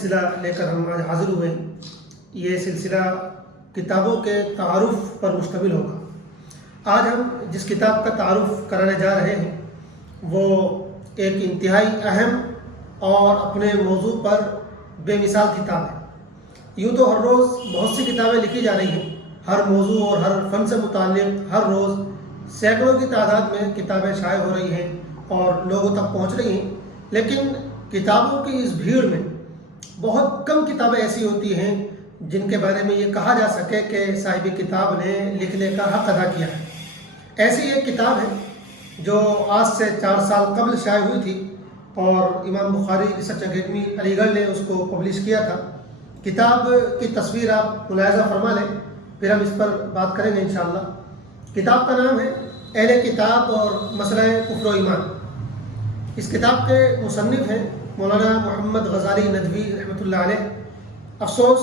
سلسلہ لے کر ہم آج حاضر ہوئے ہیں۔ یہ سلسلہ کتابوں کے تعارف پر مشتمل ہوگا۔ آج ہم جس کتاب کا تعارف کرانے جا رہے ہیں وہ ایک انتہائی اہم اور اپنے موضوع پر بے مثال کتاب ہے۔ یوں تو ہر روز بہت سی کتابیں لکھی جا رہی ہیں، ہر موضوع اور ہر فن سے متعلق ہر روز سینکڑوں کی تعداد میں کتابیں شائع ہو رہی ہیں اور لوگوں تک پہنچ رہی ہیں، لیکن کتابوں کی اس بھیڑ میں بہت کم کتابیں ایسی ہوتی ہیں جن کے بارے میں یہ کہا جا سکے کہ صاحب کتاب نے لکھنے کا حق ادا کیا ہے۔ ایسی ایک کتاب ہے جو آج سے 4 سال قبل شائع ہوئی تھی اور امام بخاری ریسرچ اکیڈمی علی گڑھ نے اس کو پبلش کیا تھا۔ کتاب کی تصویر آپ ملاحظہ فرما لیں، پھر ہم اس پر بات کریں گے انشاءاللہ۔ کتاب کا نام ہے اہل کتاب اور مسئلہ کفر و ایمان۔ اس کتاب کے مصنف ہیں مولانا محمد غزالی ندوی رحمۃ اللہ علیہ۔ افسوس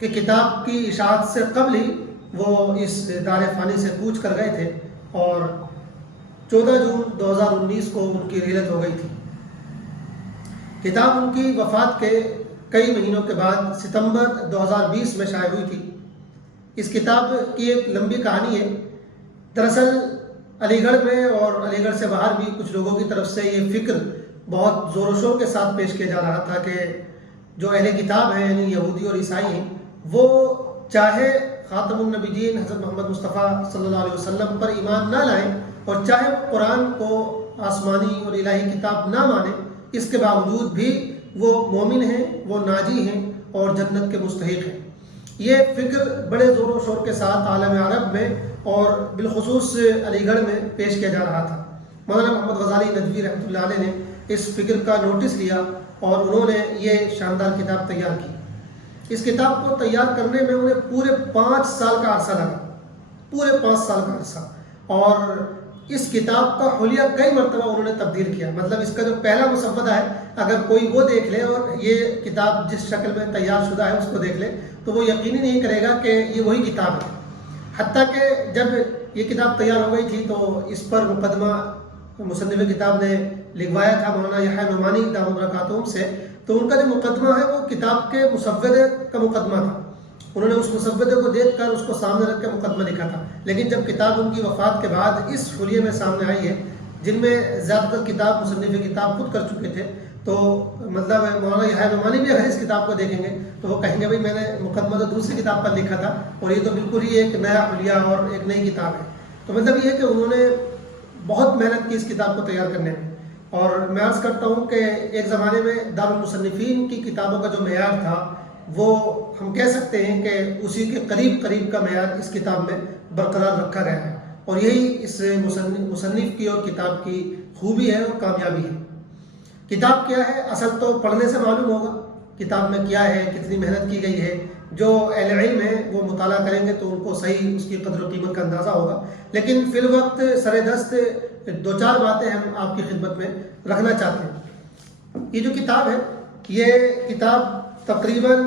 کہ کتاب کی اشاعت سے قبل ہی وہ اس دار فانی سے کوچ کر گئے تھے اور 14 جون 2019 کو ان کی رحلت ہو گئی تھی۔ کتاب ان کی وفات کے کئی مہینوں کے بعد ستمبر 2020 میں شائع ہوئی تھی۔ اس کتاب کی ایک لمبی کہانی ہے۔ دراصل علی گڑھ میں اور علی گڑھ سے باہر بھی کچھ لوگوں کی طرف سے یہ فکر بہت زور و شور کے ساتھ پیش کیا جا رہا تھا کہ جو اہل کتاب ہیں یعنی یہودی اور عیسائی ہیں، وہ چاہے خاتم النبیین حضرت محمد مصطفیٰ صلی اللہ علیہ وسلم پر ایمان نہ لائیں اور چاہے قرآن کو آسمانی اور الہی کتاب نہ مانیں، اس کے باوجود بھی وہ مومن ہیں، وہ ناجی ہیں اور جنت کے مستحق ہیں۔ یہ فکر بڑے زور و شور کے ساتھ عالم عرب میں اور بالخصوص علی گڑھ میں پیش کیا جا رہا تھا۔ مولانا محمد غزالی ندوی رحمۃ اللہ علیہ نے اس فکر کا نوٹس لیا اور انہوں نے یہ شاندار کتاب تیار کی۔ اس کتاب کو تیار کرنے میں انہیں پورے 5 سال کا عرصہ لگا، پورے 5 سال کا عرصہ، اور اس کتاب کا حلیہ کئی مرتبہ انہوں نے تبدیل کیا۔ مطلب اس کا جو پہلا مسودہ ہے، اگر کوئی وہ دیکھ لے اور یہ کتاب جس شکل میں تیار شدہ ہے اس کو دیکھ لے تو وہ یقینی نہیں کرے گا کہ یہ وہی کتاب ہے۔ حتیٰ کہ جب یہ کتاب تیار ہو گئی تھی تو اس پر مقدمہ مصنف کتاب نے لکھوایا تھا مولانا یحییٰ نعمانی دامت برکاتہم سے، تو ان کا جو مقدمہ ہے وہ کتاب کے مسودے کا مقدمہ تھا۔ انہوں نے اس مسودے کو دیکھ کر اس کو سامنے رکھ کے مقدمہ لکھا تھا، لیکن جب کتاب ان کی وفات کے بعد اس حلیے میں سامنے آئی ہے جن میں زیادہ تر کتاب مصنف کتاب خود کر چکے تھے، تو مطلب مولانا یحییٰ نعمانی بھی اگر اس کتاب کو دیکھیں گے تو وہ کہیں گے بھائی میں نے مقدمہ تو دوسری کتاب پر لکھا تھا اور یہ تو بالکل ہی ایک نیا حلیہ اور ایک نئی کتاب ہے۔ تو مطلب یہ ہے کہ انہوں نے بہت محنت کی اس کتاب کو تیار کرنے میں، اور میں عرض کرتا ہوں کہ ایک زمانے میں دارالمصنفین کی کتابوں کا جو معیار تھا وہ ہم کہہ سکتے ہیں کہ اسی کے قریب کا معیار اس کتاب میں برقرار رکھا گیا ہے، اور یہی اس مصنف کی اور کتاب کی خوبی ہے اور کامیابی ہے۔ کتاب کیا ہے اصل تو پڑھنے سے معلوم ہوگا، کتاب میں کیا ہے، کتنی محنت کی گئی ہے۔ جو اہل علم ہیں وہ مطالعہ کریں گے تو ان کو صحیح اس کی قدر و قیمت کا اندازہ ہوگا، لیکن فی الوقت سر دست 2-4 باتیں ہم آپ کی خدمت میں رکھنا چاہتے ہیں۔ یہ جو کتاب ہے یہ کتاب تقریباً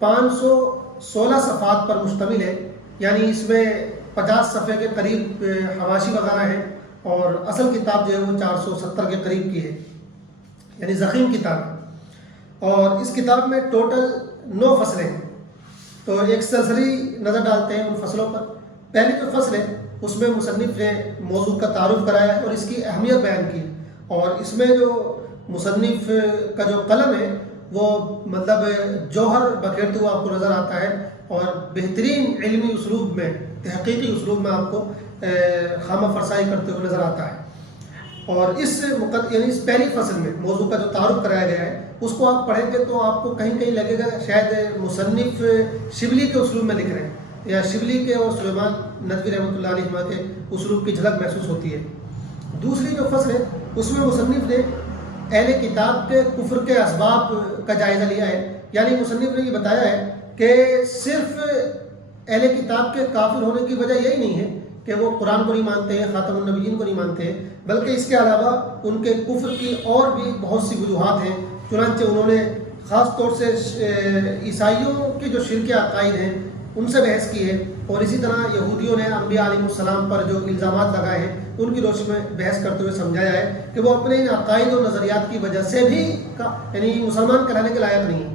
516 صفحات پر مشتمل ہے، یعنی اس میں 50 صفحے کے قریب حواشی وغیرہ ہیں، اور اصل کتاب جو ہے وہ 470 کے قریب کی ہے، یعنی ضخیم کتاب ہے۔ اور اس کتاب میں ٹوٹل 9 فصلیں ہیں، تو ایک سرسری نظر ڈالتے ہیں ان فصلوں پر۔ پہلی جو فصل ہے اس میں مصنف نے موضوع کا تعارف کرایا ہے اور اس کی اہمیت بیان کی، اور اس میں جو مصنف کا جو قلم ہے وہ مطلب جوہر بکھیرتے ہوئے آپ کو نظر آتا ہے، اور بہترین علمی اسلوب میں، تحقیقی اسلوب میں آپ کو خامہ فرسائی کرتے ہوئے نظر آتا ہے۔ اور یعنی اس پہلی فصل میں موضوع کا جو تعارف کرایا گیا ہے اس کو آپ پڑھیں گے تو آپ کو کہیں لگے گا شاید مصنف شبلی کے اسلوب میں لکھ رہے ہیں، یا شبلی کے اور سلیمان ندوی رحمۃ اللہ علیہ کے اسلوب کی جھلک محسوس ہوتی ہے۔ دوسری جو فصل ہے اس میں مصنف نے اہل کتاب کے کفر کے اسباب کا جائزہ لیا ہے، یعنی مصنف نے یہ بتایا ہے کہ صرف اہل کتاب کے کافر ہونے کی وجہ یہی نہیں ہے کہ وہ قرآن کو نہیں مانتے ہیں، خاتم النبیین کو نہیں مانتے ہیں، بلکہ اس کے علاوہ ان کے کفر کی اور بھی بہت سی وجوہات ہیں۔ چنانچہ انہوں نے خاص طور سے عیسائیوں کے جو شرک عقائد ہیں ان سے بحث کی ہے، اور اسی طرح یہودیوں نے انبیاء علیہ السلام پر جو الزامات لگائے ہیں ان کی روشنی میں بحث کرتے ہوئے سمجھایا ہے کہ وہ اپنے ان عقائد اور نظریات کی وجہ سے بھی یعنی مسلمان کہلانے کے لائق نہیں ہیں۔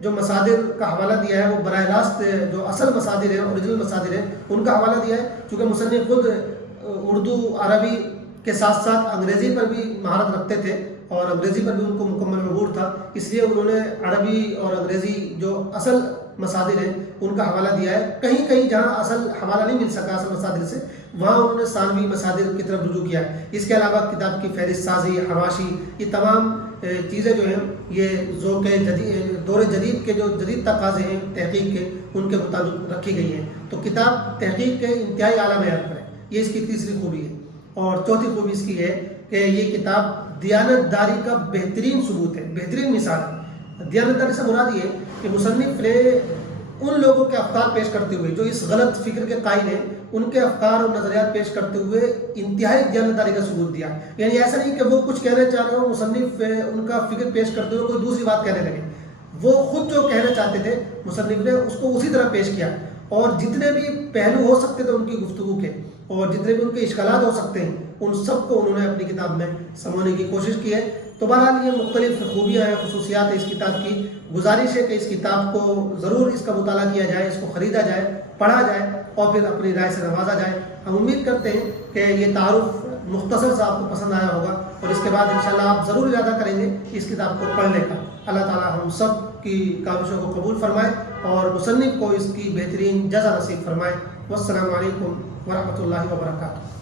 جو مصادر کا حوالہ دیا ہے وہ براہ راست جو اصل مصادر ہیں، اوریجنل مصادر ہیں، ان کا حوالہ دیا ہے، چونکہ مصنف خود اردو عربی کے ساتھ ساتھ انگریزی پر بھی مہارت رکھتے تھے اور انگریزی پر بھی ان کو مکمل عبور تھا، اس لیے انہوں نے عربی اور انگریزی جو اصل مصادر ہیں ان کا حوالہ دیا ہے۔ کہیں کہیں جہاں اصل حوالہ نہیں مل سکا اصل مصادر سے، وہاں انہوں نے ثانوی مصادر کی طرف رجوع کیا ہے۔ اس کے علاوہ کتاب کی فہرست سازی، حواشی، یہ تمام چیزیں جو ہیں یہ ذوق جدید، دور جدید کے جو جدید تقاضے ہیں تحقیق کے، ان کے مطابق رکھی گئی ہیں۔ تو کتاب تحقیق کے انتہائی اعلیٰ معیار پر ہے، یہ اس کی تیسری خوبی ہے۔ اور چوتھی خوبی اس کی ہے کہ یہ کتاب دیانت داری کا بہترین ثبوت ہے، بہترین مثال ہے۔ دیانت داری سے مراد یہ ہے کہ مصنف نے ان لوگوں کے افکار پیش کرتے ہوئے جو اس غلط فکر کے قائل ہیں، ان کے افکار اور نظریات پیش کرتے ہوئے انتہائی دیانت داری کا ثبوت دیا۔ یعنی ایسا نہیں کہ وہ کچھ کہنا چاہ رہے ہو، مصنف ان کا فکر پیش کرتے ہوئے کوئی دوسری بات کہنے لگے، وہ خود جو کہنا چاہتے تھے مصنف نے اس کو اسی طرح پیش کیا، اور جتنے بھی پہلو ہو سکتے تھے ان کی گفتگو کے اور جتنے بھی ان کے اشکالات ہو سکتے ہیں ان سب کو انہوں نے اپنی کتاب میں سمونے کی کوشش کی ہے۔ تو بہرحال یہ مختلف خوبیاں ہیں، خصوصیات ہیں اس کتاب کی۔ گزارش ہے کہ اس کتاب کو ضرور اس کا مطالعہ کیا جائے، اس کو خریدا جائے، پڑھا جائے اور پھر اپنی رائے سے نوازا جائے۔ ہم امید کرتے ہیں کہ یہ تعارف مختصر سا آپ کو پسند آیا ہوگا اور اس کے بعد انشاءاللہ آپ ضرور ارادہ کریں گے اس کتاب کو پڑھنے کا۔ اللہ تعالی ہم سب کی کاوشوں کو قبول فرمائے اور مصنف کو اس کی بہترین جزا نصیب فرمائے۔ والسلام علیکم ورحمۃ اللہ وبرکاتہ۔